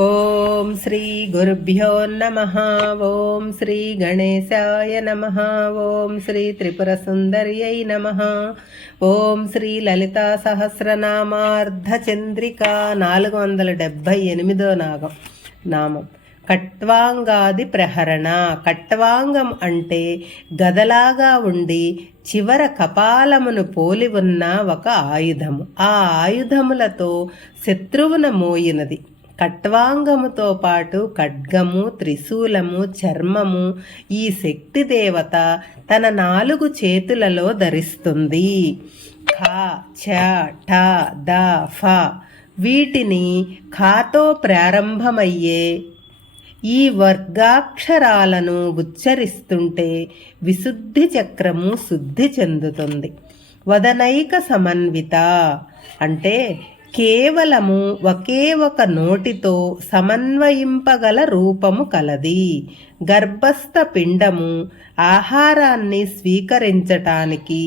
ఓం శ్రీ గురుభ్యో నమః. ఓం శ్రీ గణేశాయ నమః. ఓం శ్రీ త్రిపుర సుందర్యై నమః. ఓం శ్రీ లలితా సహస్రనామార్ధచంద్రికా 478వ నామం. కట్వాంగాది ప్రహరణ. కట్వాంగం అంటే గదలాగా ఉండి చివర కపాలమును పోలి ఉన్న ఒక ఆయుధము. ఆ ఆయుధములతో శత్రువున మోయినది. కట్వాంగముతో పాటు ఖడ్గము, త్రిశూలము, చర్మము ఈ శక్తి దేవత తన 4 చేతులలో ధరిస్తుంది. ఖ, ఛ, ఠ, ద, ఫ వీటిని ఖాతో ప్రారంభమయ్యే ఈ వర్గాక్షరాలను ఉచ్చరిస్తుంటే విశుద్ధి చక్రము శుద్ధి చెందుతుంది. వదనైక సమన్విత అంటే కేవలము ఒకే ఒక నోటితో సమన్వయింపగల రూపము కలది. గర్భస్థ పిండము ఆహారాన్ని స్వీకరించటానికి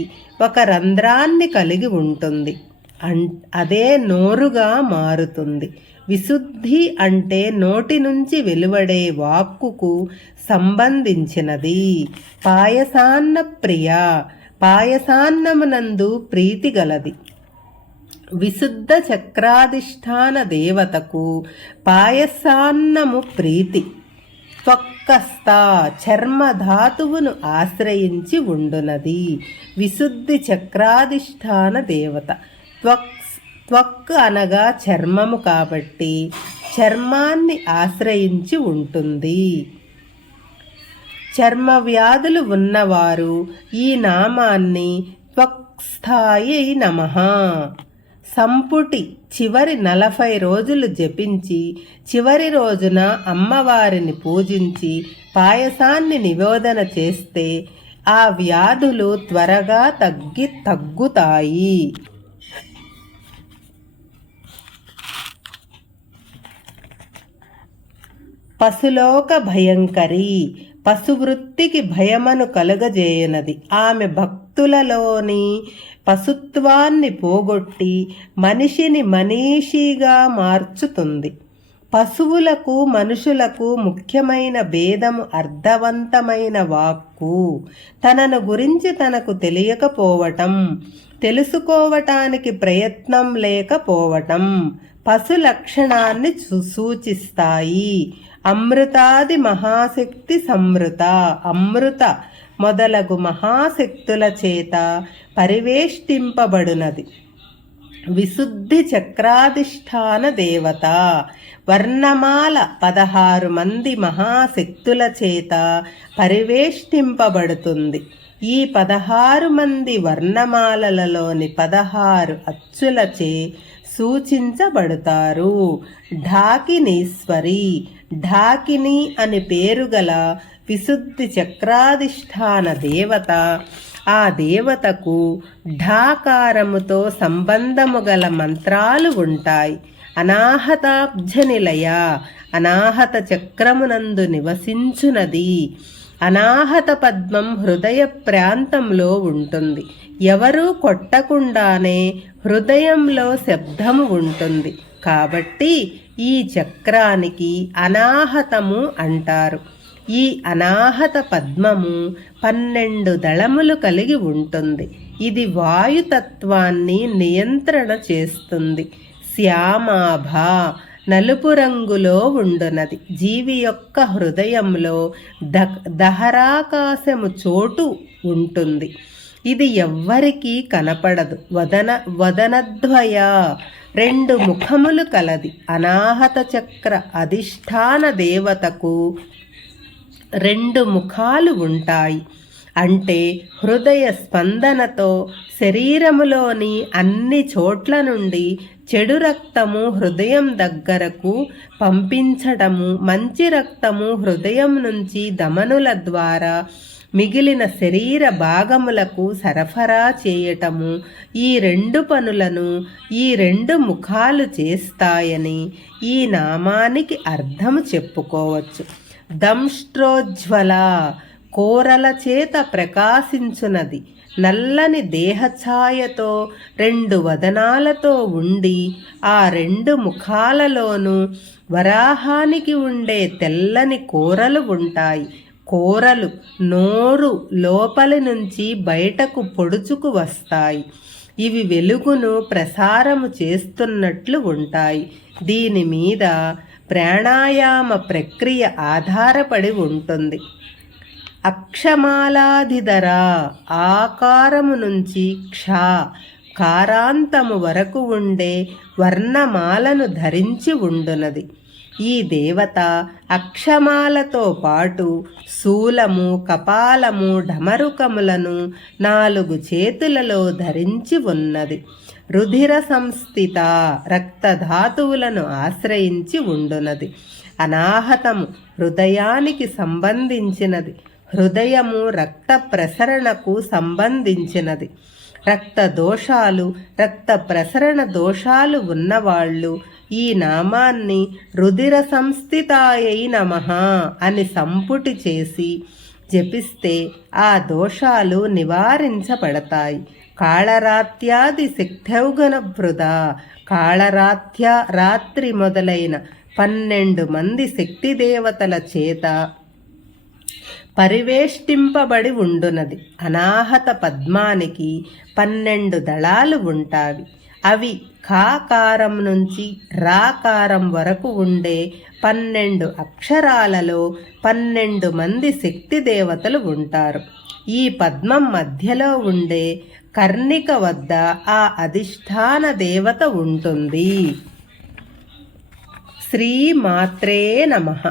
ఒక రంధ్రాన్ని కలిగి ఉంటుంది. అదే నోరుగా మారుతుంది. విశుద్ధి అంటే నోటి నుంచి వెలువడే వాక్కుకు సంబంధించినది. పాయసాన్న ప్రియ పాయసాన్నమునందు ప్రీతి గలది. విశుద్ధ చక్రాధిష్టాన దేవతకు పాయసాన్నము ప్రీతి. త్వక్కస్థ చర్మధాతువును ఆశ్రయించి ఉండునది. విశుద్ధి చక్రాధిష్టాన దేవత. త్వక్ అనగా చర్మము కాబట్టి చర్మాన్ని ఆశ్రయించి ఉంటుంది. చర్మ వ్యాధులు ఉన్నవారు ఈ నామాన్ని త్వక్స్థాయి నమః సంపుటి చివరి 40 రోజులు జపించి చివరి రోజున అమ్మవారిని పూజించి పాయసాన్ని నివేదన చేస్తే ఆ వ్యాధులు త్వరగా తగ్గుతాయి. పశులోక భయంకరి. పశువృత్తికి భయమను కలుగజేయనది. ఆమె భక్తులలోని పశుత్వాన్ని పోగొట్టి మనిషిని మనీషిగా మార్చుతుంది. పశువులకు మనుషులకు ముఖ్యమైన భేదము అర్థవంతమైన వాక్కు. తనను గురించి తనకు తెలియకపోవటం, తెలుసుకోవటానికి ప్రయత్నం లేకపోవటం పశు లక్షణాన్ని సూచిస్తాయి. అమృతాది మహాశక్తి సంవృత. అమృత మొదలగు మహాశక్తుల చేత పరివేష్టింపబడునది. విశుద్ధి చక్రాధిష్టాన దేవత. వర్ణమాల 16 మంది మహాశక్తుల చేత పరివేష్టింపబడుతుంది. ఈ 16 మంది వర్ణమాలలలోని 16 అచ్చులచే సూచించబడతారు. ఢాకినీశ్వరి. ఢాకిని అని పేరుగల విశుద్ధి చక్రాధిష్టాన దేవత. ఆ దేవతకు ఢాకారముతో సంబంధము గల మంత్రాలు ఉంటాయి. అనాహతాబ్జ నిలయ. అనాహత చక్రమునందు నివసించునది. అనాహత పద్మం హృదయ ప్రాంతంలో ఉంటుంది. ఎవరూ కొట్టకుండానే హృదయంలో శబ్దము ఉంటుంది. కాబట్టి ఈ చక్రానికి అనాహతము అంటారు. ఈ అనాహత పద్మము 12 దళములు కలిగి ఉంటుంది. ఇది వాయుతత్వాన్ని నియంత్రణ చేస్తుంది. శ్యామాభ నలుపు రంగులో ఉండునది. జీవి యొక్క హృదయంలో దహరాకాశము చోటు ఉంటుంది. ఇది ఎవ్వరికీ కనపడదు. వదనద్వయ 2 ముఖములు కలది. అనాహత చక్ర అధిష్టాన దేవతకు 2 ముఖాలు ఉంటాయి. అంటే హృదయ స్పందనతో శరీరములోని అన్ని చోట్ల నుండి చెడు రక్తము హృదయం దగ్గరకు పంపించటము, మంచి రక్తము హృదయం నుంచి ధమనుల ద్వారా మిగిలిన శరీర భాగములకు సరఫరా చేయటము, ఈ 2 పనులను ఈ 2 ముఖాలు చేస్తాయని ఈ నామానికి అర్థము చెప్పుకోవచ్చు. దంష్ట్రోజ్వల కోరల చేత ప్రకాశించునది. నల్లని దేహఛాయతో 2 వదనాలతో ఉండి ఆ 2 ముఖాలలోనూ వరాహానికి ఉండే తెల్లని కూరలు ఉంటాయి. కూరలు నోరు లోపలి నుంచి బయటకు పొడుచుకు వస్తాయి. ఇవి వెలుగును ప్రసారము చేస్తున్నట్లు ఉంటాయి. దీని మీద ప్రాణాయామ ప్రక్రియ ఆధారపడి ఉంటుంది. అక్షమాలాధిధర ఆకారము నుంచి క్ష కారాంతము వరకు ఉండే వర్ణమాలను ధరించి ఉండునది. ఈ దేవత అక్షమాలతో పాటు శూలము, కపాలము, ఢమరుకములను 4 చేతులలో ధరించి ఉన్నది. రుధిర సంస్థిత రక్తధాతువులను ఆశ్రయించి ఉండునది. అనాహతము హృదయానికి సంబంధించినది. హృదయము రక్త ప్రసరణకు సంబంధించినది. రక్త దోషాలు, రక్త ప్రసరణ దోషాలు ఉన్నవాళ్ళు ఈ నామాన్ని రుధిర సంస్థితాయై నమః అని సంపుటి చేసి జపిస్తే ఆ దోషాలు నివారించబడతాయి. కాళరాత్యాది శక్తౌఘనభృద రాత్రి మొదలైన 12 మంది శక్తి దేవతల చేత పరివేష్టింపబడి ఉండునది. అనాహత పద్మానికి 12 దళాలు ఉంటాయి. అవి ఖాకారం నుంచి రాకారం వరకు ఉండే 12 అక్షరాలలో 12 మంది శక్తి దేవతలు ఉంటారు. ఈ పద్మం మధ్యలో ఉండే కర్ణిక వద్ద ఆ అధిష్టాన దేవత ఉంటుంది. శ్రీమాత్రే నమః.